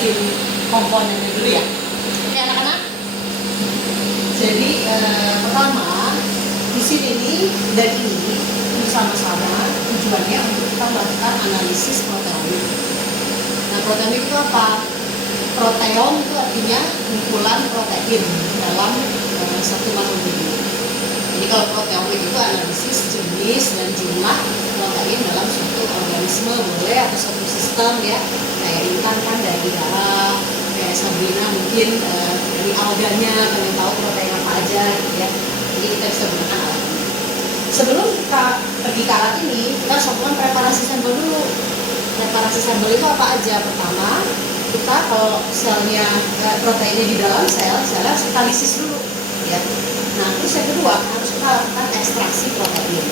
jelasin komponennya dulu ya. Oke anak-anak. Jadi pertama di sini nih dan ini bersama-sama tujuannya untuk kita melakukan analisis proteomik. Nah proteomik itu apa? Proteom itu artinya kumpulan protein dalam satu makhluk hidup. Jadi kalau proteomik itu analisis jenis dan jumlah protein dalam suatu organisme boleh atau suatu sistem ya. Kayak Intan kan dari darah, kayak Sabrina mungkin dari alganya, kalian tahu protein apa aja gitu ya. Jadi kita bisa gunakan alat ini. Sebelum kita pergi ke alat ini, kita harus lakukan preparasi sampel dulu. Preparasi sampel itu apa aja? Pertama, kita kalau selnya proteinnya di dalam selnya harus kita lisis dulu ya. Nah terus yang kedua harus kita lakukan ekstraksi protein.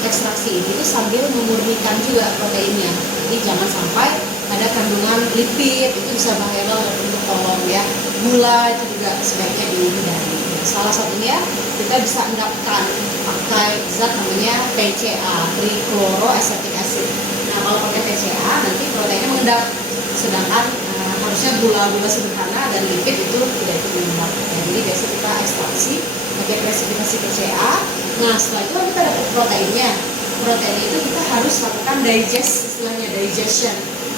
Ekstraksi ini itu sambil memurnikan juga proteinnya. Jadi jangan sampai ada kandungan lipid, itu bisa bahaya banget untuk kolom ya. Gula itu juga sebaiknya dihindari. Salah satunya kita bisa endapkan pakai zat namanya TCA, trichloroacetic acid. Nah kalau pakai TCA nanti proteinnya mengendap, sedangkan harusnya gula-gula sederhana dan lipid itu tidak ikut mengendap. Ya, jadi biasa kita ekstraksi pakai presipitasi TCA. Nah setelah itu kita dapat proteinnya. Protein itu kita harus lakukan digest, istilahnya digestion.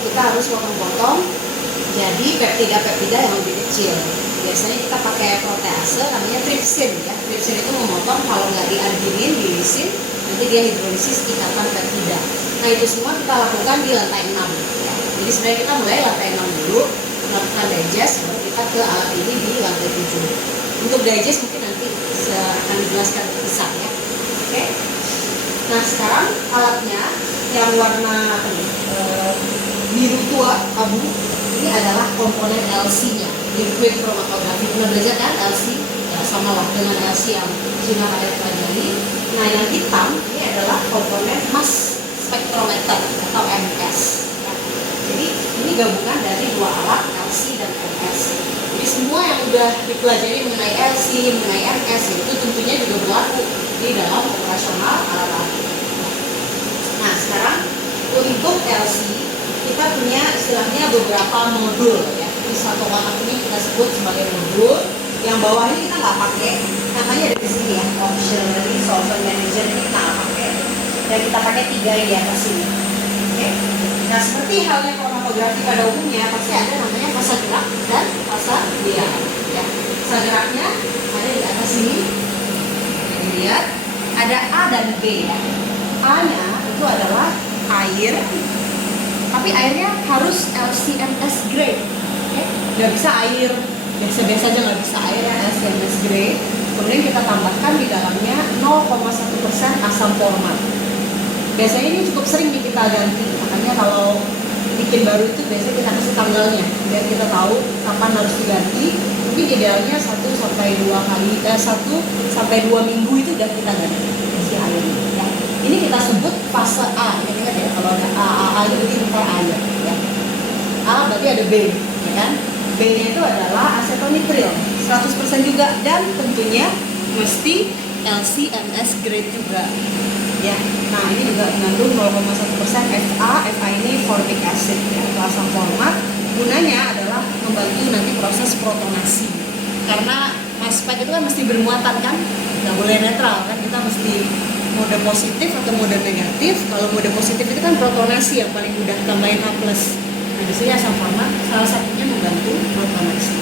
Kita harus potong-potong jadi peptida-peptida yang lebih kecil. Biasanya kita pakai protease namanya tripsin ya. Tripsin itu memotong, kalau nggak diarginin, dilisin, nanti dia hidrolisis ikatan peptida. Nah itu semua kita lakukan di lantai 6 ya. Jadi sebenarnya kita mulai lantai 6 dulu, melakukan digest, baru kita ke alat ini di lantai 7. Untuk digest mungkin nanti akan dijelaskan terpisah ya. Oke. Nah sekarang alatnya yang warna biru tua abu ini adalah komponen LC-nya, liquid chromatography. Pernah belajar kan LC? Ya sama lah dengan LC yang sudah ada pelajari. Nah yang hitam ini adalah komponen mass spectrometer atau MS. Ya. Jadi ini gabungan dari dua alat LC dan MS. Jadi semua yang udah dipelajari mengenai LC, mengenai MS itu tentunya juga berlaku di dalam operasional alat-alat. Nah sekarang untuk LC kita punya istilahnya beberapa modul ya. Di satu alat ini kita sebut sebagai modul. Yang bawah ini kita nggak pakai, namanya ada di sini ya, auxiliary solvent manager ini kita nggak pakai. Dan kita pakai 3 di atas ini. Oke. Nah seperti halnya kromatografi pada umumnya pasti ada namanya fasa gerak dan fasa diam. Ya. Fasa geraknya ada di atas sini. Jadi lihat ada A dan B ya. A-nya itu adalah air, tapi airnya harus LC-MS grade. Okay? Nggak bisa air biasa-biasa aja, nggak bisa air ya, LC-MS grade. Kemudian kita tambahkan di dalamnya 0,1% asam format. Biasanya ini cukup sering kita ganti, makanya kalau bikin baru itu biasanya kita kasih tanggalnya biar kita tahu kapan harus diganti. Mungkin idealnya 1 sampai 2 minggu itu udah kita ganti isi airnya ya. Ini kita sebut fase A, ingat ya, kalau ada A itu berarti kita air ya. A berarti ada B ya kan. B-nya itu adalah asetonitril 100% juga, dan tentunya mesti LC-MS grade juga ya. Nah ini juga mengandung 0,1% FA ini formic acid ya, atau asam format. Gunanya adalah membantu nanti proses protonasi, karena mass spec itu kan mesti bermuatan kan, nggak boleh netral kan, kita mesti mode positif atau mode negatif. Kalau mode positif itu kan protonasi yang paling mudah, tambahin H+. Nah di sini asam format salah satunya membantu protonasi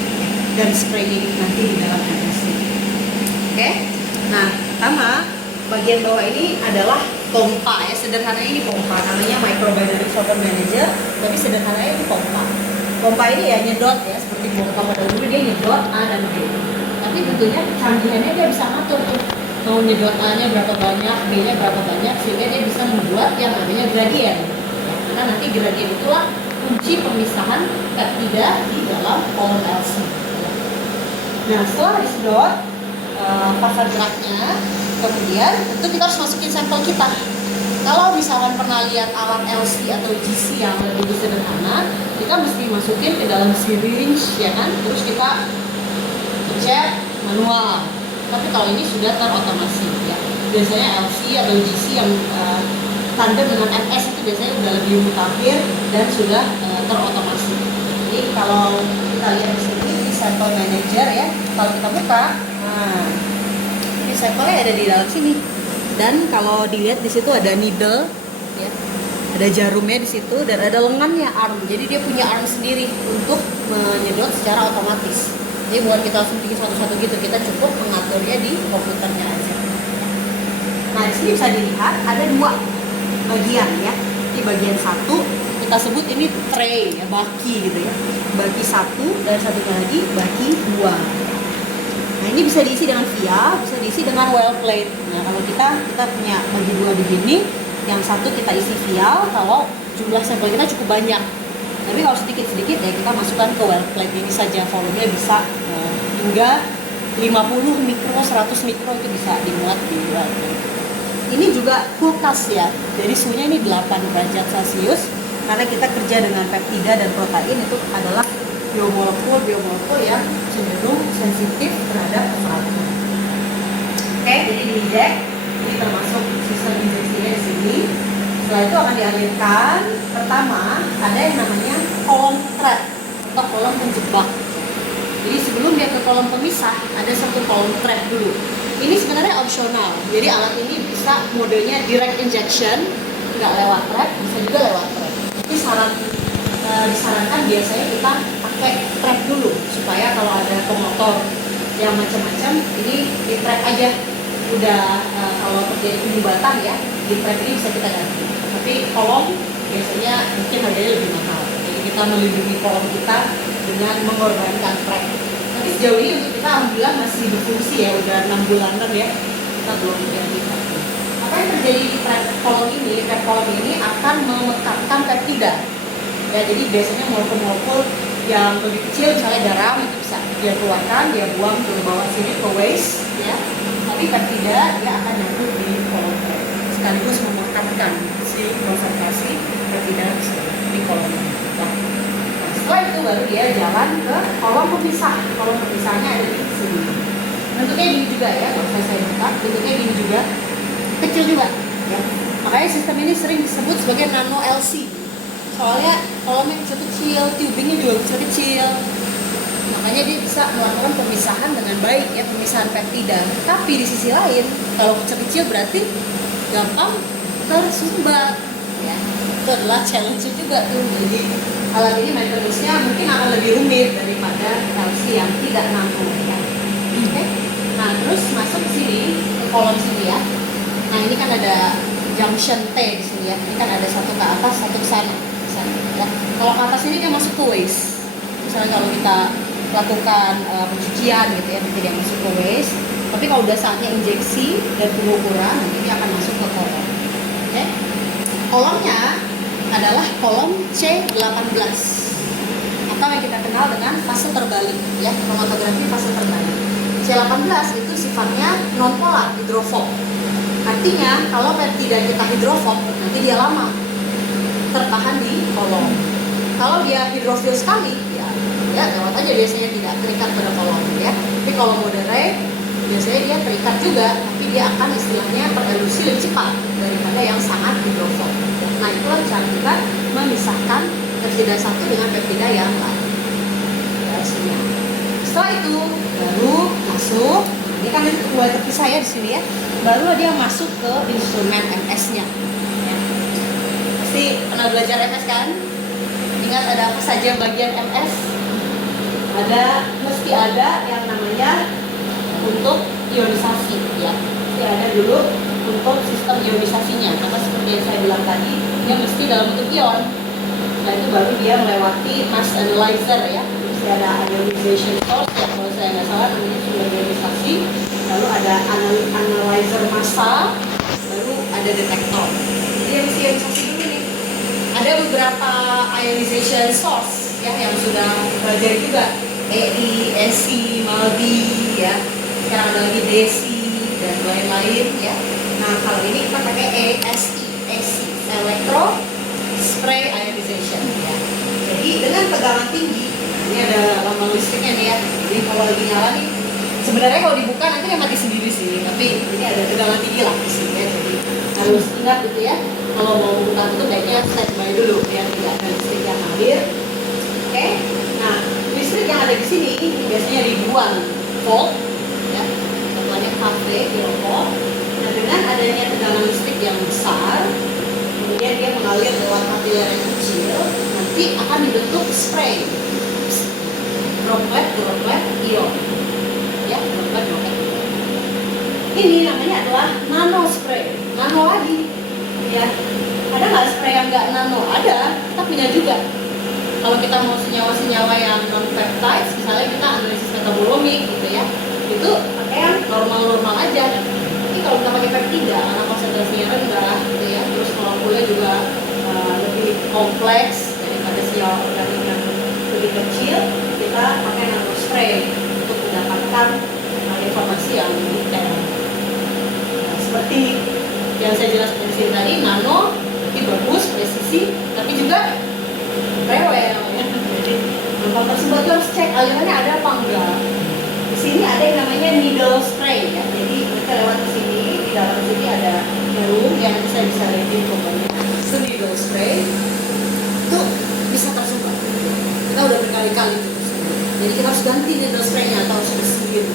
dan spraying nanti di dalam MS. Oke. Nah pertama bagian bawah ini adalah pompa ya, sederhananya ini pompa, namanya microbiology solvent manager, tapi sederhananya itu pompa. Pompa ini ya nyedot ya, seperti pompa pada dulu dia nyedot A dan B. Tapi tentunya kecanggihannya dia bisa ngatur tuh, mau nyedot A-nya berapa banyak, B-nya berapa banyak, sehingga dia bisa membuat yang namanya gradien. Ya, karena nanti gradien itulah kunci pemisahan peptida di dalam kolom LC. Nah setelah disedot fase geraknya, kemudian tentu kita harus masukin sampel kita. Kalau misalkan pernah lihat alat LC atau GC yang lebih sederhana, kita mesti masukin ke dalam syringe ya kan, terus kita cek manual. Tapi kalau ini sudah terotomasi ya. Biasanya LC atau GC yang tandem dengan MS itu biasanya udah lebih mutakhir dan sudah terotomasi. Jadi kalau kita lihat di sini di sample manager ya, kalau kita buka, nah ini sampelnya ada di dalam sini. Dan kalau dilihat di situ ada needle, ya, ada jarumnya di situ dan ada lengannya arm. Jadi dia punya arm sendiri untuk menyedot secara otomatis. Jadi bukan kita langsung bikin satu-satu gitu, kita cukup mengaturnya di komputernya aja. Nah di sini bisa dilihat ada dua bagian ya. Di bagian satu kita sebut ini tray ya, baki gitu ya. Baki satu dan satunya lagi baki dua. Nah ini bisa diisi dengan via, bisa diisi dengan well plate. Nah kalau kita punya bagi dua begini, yang satu kita isi vial kalau jumlah sampel kita cukup banyak. Tapi kalau sedikit-sedikit ya kita masukkan ke well plate ini saja. Volumenya bisa hingga 50 mikro, 100 mikro itu bisa dimuat di well plate. Ini juga kulkas ya. Jadi suhunya ini 8 derajat Celcius karena kita kerja dengan peptida dan protein itu adalah biomolekul yang cenderung sensitif terhadap temperatur. Oke, jadi di injek ini termasuk sistem injeksinya di sini. Setelah itu akan dialirkan. Pertama ada yang namanya kolom trap atau kolom penjebak. Jadi sebelum dia ke kolom pemisah ada satu kolom trap dulu. Ini sebenarnya opsional. Jadi alat ini bisa modenya direct injection, nggak lewat trap, bisa juga lewat trap. Tapi disarankan biasanya kita pakai trap dulu supaya kalau ada pemotor yang macam-macam ini di trap aja. Udah kalau terjadi penyumbatan ya di trap ini bisa kita ganti. Tapi kolom biasanya mungkin harganya lebih mahal. Jadi kita melindungi kolom kita dengan mengorbankan trap. Tapi sejauh ini untuk kita alhamdulillah masih berfungsi ya, udah 6 bulanan ya kita belum ganti. Apa yang terjadi di trap kolom ini akan memekatkan peptida. Ya, jadi biasanya molekul-molekul yang lebih kecil, misalnya garam itu bisa dia keluarkan, dia buang ke bawah sini ke waste, ya. Tapi peptida dia akan nyangkut di kolom trap, sekaligus memekatkan si konsentrasi peptida di kolom ini. Nah, setelah itu baru dia jalan ke kolom pemisah. Kolom pemisahnya ada di sini. Bentuknya gini juga ya, kalau saya buka, bentuknya gini juga, kecil juga. Ya. Makanya sistem ini sering disebut sebagai nano LC. Soalnya kolomnya kecil-kecil, tubingnya juga kecil-kecil. Makanya dia bisa melakukan pemisahan dengan baik ya, pemisahan peptida. Tapi di sisi lain, kalau kecil-kecil berarti gampang tersumbat. Ya, itu adalah challenge juga tuh. Jadi alat ini maintenance-nya mungkin akan lebih rumit daripada LC yang tidak nano ya. Oke. Nah, terus masuk ke sini, ke kolom sini ya. Nah, ini kan ada junction T di sini ya. Ini kan ada satu ke atas, satu ke sana. Ya. Kalau ke atas ini dia masuk ke waste. Misalnya kalau kita lakukan pencucian gitu ya, nanti dia masuk ke waste. Tapi kalau udah saatnya injeksi dan pengukuran, nanti dia akan masuk ke kolom. Oke. Kolomnya adalah kolom C18 atau yang kita kenal dengan fase terbalik ya, kromatografi fase terbalik. C18 itu sifatnya non-polar, hidrofob. Artinya kalau peptida kita hidrofob, nanti dia lama tertahan di kolom. Kalau dia hidrofil sekali, ya lewat aja, biasanya tidak terikat pada kolom ya. Tapi kalau moderate, biasanya dia terikat juga, tapi dia akan istilahnya terelusi lebih cepat daripada yang sangat hidrofob. Nah itulah cara kita memisahkan peptida satu dengan peptida yang lain. Setelah itu baru masuk. Ini kan dua terpisah ya di sini ya. Baru dia masuk ke instrumen MS-nya. Pasti pernah belajar MS kan? Ingat ada apa saja bagian MS? Mesti ada yang namanya untuk ionisasi ya. Mesti ada dulu untuk sistem ionisasinya. Karena seperti yang saya bilang tadi, dia mesti dalam bentuk ion. Nah itu baru dia melewati mass analyzer ya. Mesti ada ionization source ya, kalau saya nggak salah namanya sumber ionisasi. Lalu ada analyzer massa, baru ada detektor. Jadi yang mesti ionisasi dulu nih. Ada beberapa ionization source ya yang sudah belajar juga, EI, SI, MALDI ya. Sekarang ada lagi DESI dan lain-lain ya. Nah kalau ini kita pakai ESI, Electro Spray Ionization ya. Jadi dengan tegangan tinggi, ini ada lambang listriknya nih ya. Jadi kalau lagi nyala nih, sebenarnya kalau dibuka nanti dia mati sendiri sih. Tapi ini ada tegangan tinggi lah di sini ya. Jadi harus ingat gitu ya. Kalau mau buka itu baiknya standby dulu biar tidak ada listrik yang ngalir. Oke. listrik yang ada di sini ini biasanya ribuan volt, ya, contohnya kafe, kilowatt. Nah, dengan adanya tegangan listrik yang besar, kemudian dia mengalir lewat kapiler yang kecil, nanti akan dibentuk spray, droplet ion, ya, droplet ion. Ini namanya adalah nano spray, nano lagi, ya. Ada nggak spray yang nggak nano? Ada, kita punya juga. Kalau kita mau senyawa-senyawa yang non peptides, misalnya kita analisis metabolomik gitu ya, itu pakai yang normal-normal aja. Tapi kalau kita pakai peptida karena konsentrasinya rendah gitu ya, terus molekulnya juga lebih kompleks daripada senyawa organik yang lebih kecil, kita pakai nano spray untuk mendapatkan informasi yang detail. Nah, seperti yang saya jelaskan di sini tadi, nano itu bagus, presisi, tapi juga rewel ya. Jadi hal tersebut harus cek alirannya ada apa enggak. Di sini ada yang namanya needle spray ya. Jadi kita lewat ke sini, di dalam sini ada jarum yang nanti saya bisa review pokoknya. Itu needle spray itu bisa tersumbat. Kita udah berkali-kali itu. Jadi kita harus ganti needle spraynya atau harus sendiri.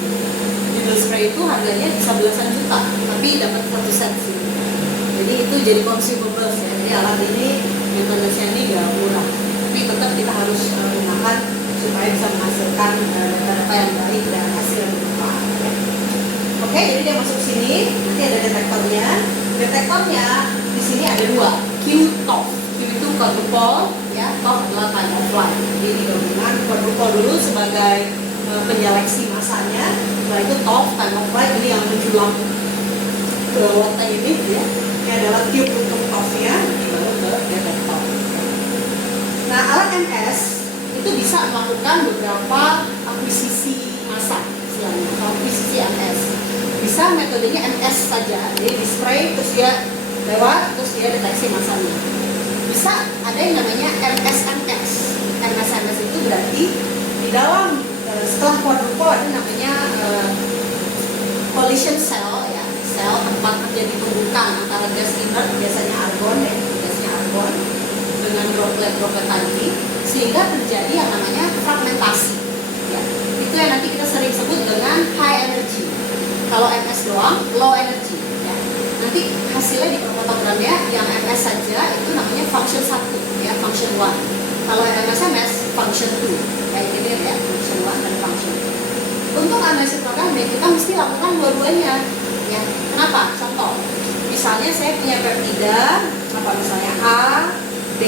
Needle spray itu harganya bisa belasan juta, tapi dapat 1 set sih. Jadi itu jadi consumables ya. Jadi alat ini maintenance-nya ini gak murah, tapi tetap kita harus gunakan supaya bisa menghasilkan data yang baik dan hasil yang bermanfaat ya. Oke, jadi dia masuk sini, nanti ada detektornya. Detektornya di sini ada 2, Q-TOF. Q itu quadruple, ya, TOF adalah time of flight. Jadi gabungan quadruple dulu sebagai penyeleksi masanya. Setelah itu TOF, time of flight, ini yang menjulang ke water ini ya. Ini adalah tube untuk TOF-nya dibawa ke detektor. Nah, alat MS itu bisa melakukan beberapa akuisisi massa, istilahnya, akuisisi MS. Bisa metodenya MS saja, jadi di spray terus dia lewat, terus dia deteksi massanya. Bisa ada yang namanya MSMS. MSMS itu berarti di dalam setelah quadruple ada namanya collision cell ya, sel tempat terjadi pembukaan antara gas inert, biasanya argon ya, gasnya argon dengan droplet tadi, sehingga terjadi yang namanya fragmentasi ya. Itu yang nanti kita sering sebut dengan high energy. Kalau MS doang low energy ya. Nanti hasilnya di protogramnya yang MS saja itu namanya function 1 ya, function 1. Kalau MSMS function 2 kayak gini ya, function 1 dan function 2. Untuk analisis programnya kita mesti lakukan dua-duanya ya. Kenapa? Contoh, misalnya saya punya peptida apa misalnya A, D,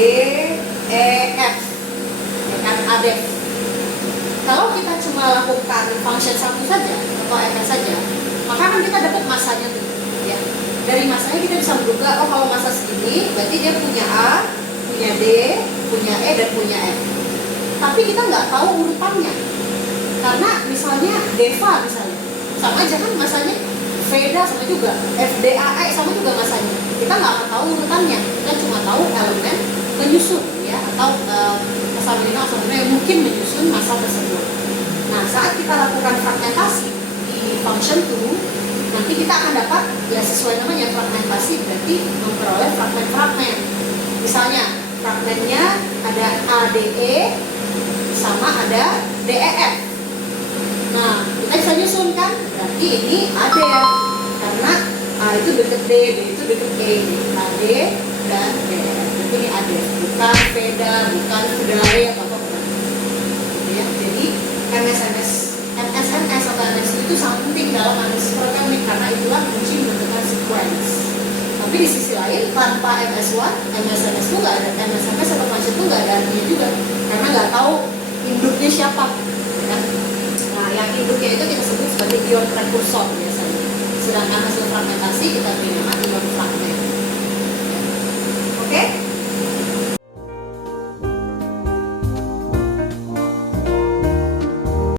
E, F ya kan, ADEF. Kalau kita cuma lakukan function 1 saja atau MS saja, maka kan kita dapat masanya tuh ya. Dari masanya kita bisa menduga, oh kalau masa segini berarti dia punya A, punya D, punya E, dan punya F. Tapi kita nggak tahu urutannya. Karena misalnya DEVA misalnya, sama aja kan masanya, VEDA sama juga, FDAE sama juga masanya. Kita nggak akan tahu urutannya, kita cuma tahu elemen menyusun ya, atau asam amino yang mungkin menyusun massa tersebut. Nah, saat kita lakukan fragmentasi di function 2, nanti kita akan dapat ya sesuai namanya fragmentasi, berarti memperoleh fragmen-fragmen. Misalnya fragmennya ada ADE sama ada DEF. Nah, kita bisa nyusun kan, berarti ini ADEF karena A itu deket D, D itu deket E, AD dan DEF. Berarti ini ADEF, bukan VEDA, bukan FDAE atau apa gitu ya. Jadi MSMS atau MS itu sangat penting dalam analisis programming karena itulah kunci menentukan sequence. Tapi di sisi lain tanpa MS1, MSMS itu nggak ada, MSMS atau function itu nggak ada artinya juga karena nggak tahu induknya siapa ya. Nah, yang induknya itu kita sebut sebagai ion prekursor biasanya. Sedangkan hasil fragmentasi kita beri nama ion fragment. Oke?